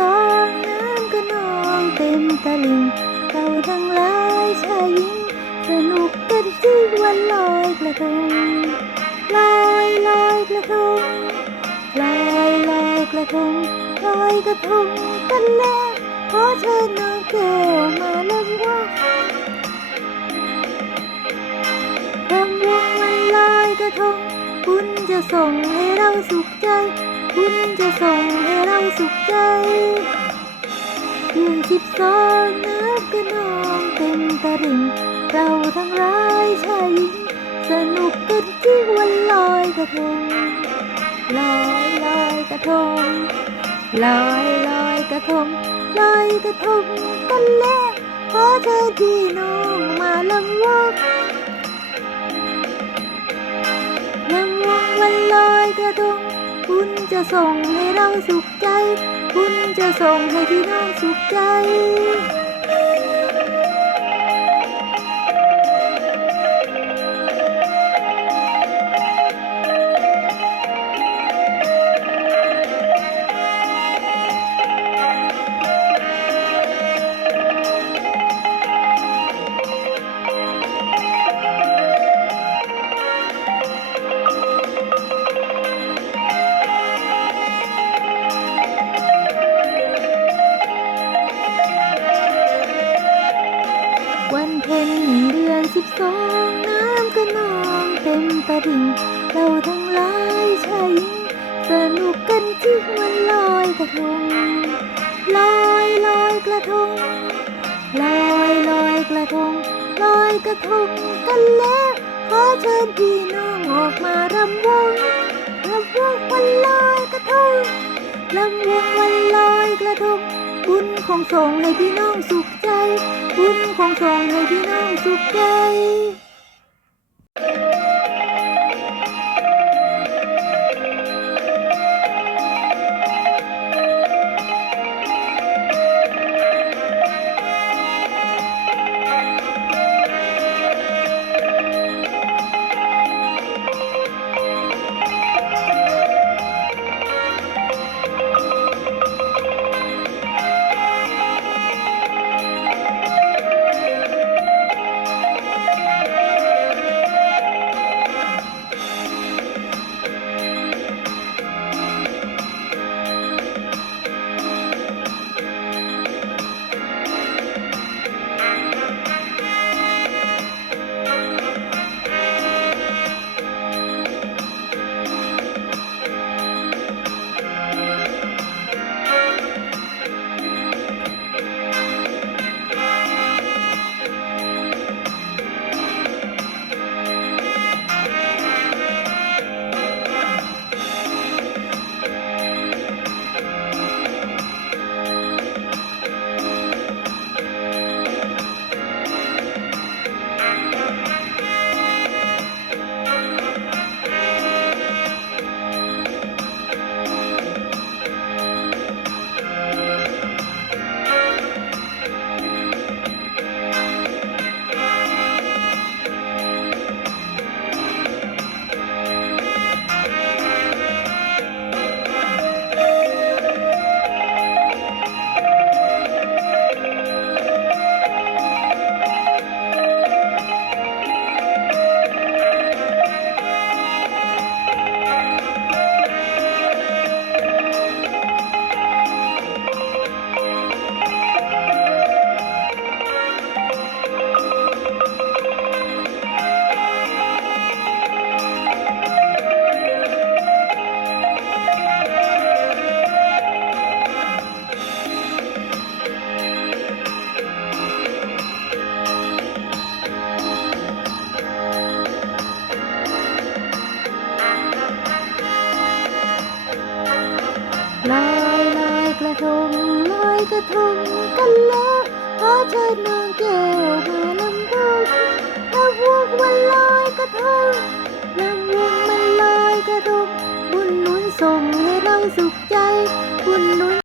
กาน้ำก็นองเต็มตะลิ่งเราทั้งหลายชายหญิงสนุกกันที่วันลอยกระทงลอยลอยกระทงลอยลอยกระทงลอยกระทงกันแล้วขอเชิญน้องแก้วมาลำวง จะส่งให้เราสุขใจ คุณจะส่งให้เราสุขใจเดือนสิบสองน้ำกระนองเต็มตะริ่งเราทั้งหลายชายหญิงสนุกกันที่วันลอยกระทงลอยลอยกระทงลอยลอยกระทงลอยกระทงกันแล้วขอเชิญพี่น้องมาลำวง วันลอยกระทงคุณจะส่งให้เราสุขใจ คุณจะส่งให้พี่น้องสุขใจ สิบสองน้ำก็นองเต็มตะดิ่งเราทั้งหลายชายหญิงสนุกกันที่วันลอยกระทงลอยลอยกระทงลอยลอยกระทงลอยกระทงกันแล้วขอเชิญพี่น้องออกมารำวงรำวงวันลอยกระทงรำวงวันลอยกระทง บุญของส่งให้พี่น้องสุขใจ บุญของส่งให้พี่น้องสุขใจ ลอยลอยกระทงลอยกระทงกันแล้วขอเชิญน้องแก้วมาลำวงลำวงวันลอยกระทงลำวงมันลอยกระทงบุญหนุนส่งให้เราสุขใจบุญหนุน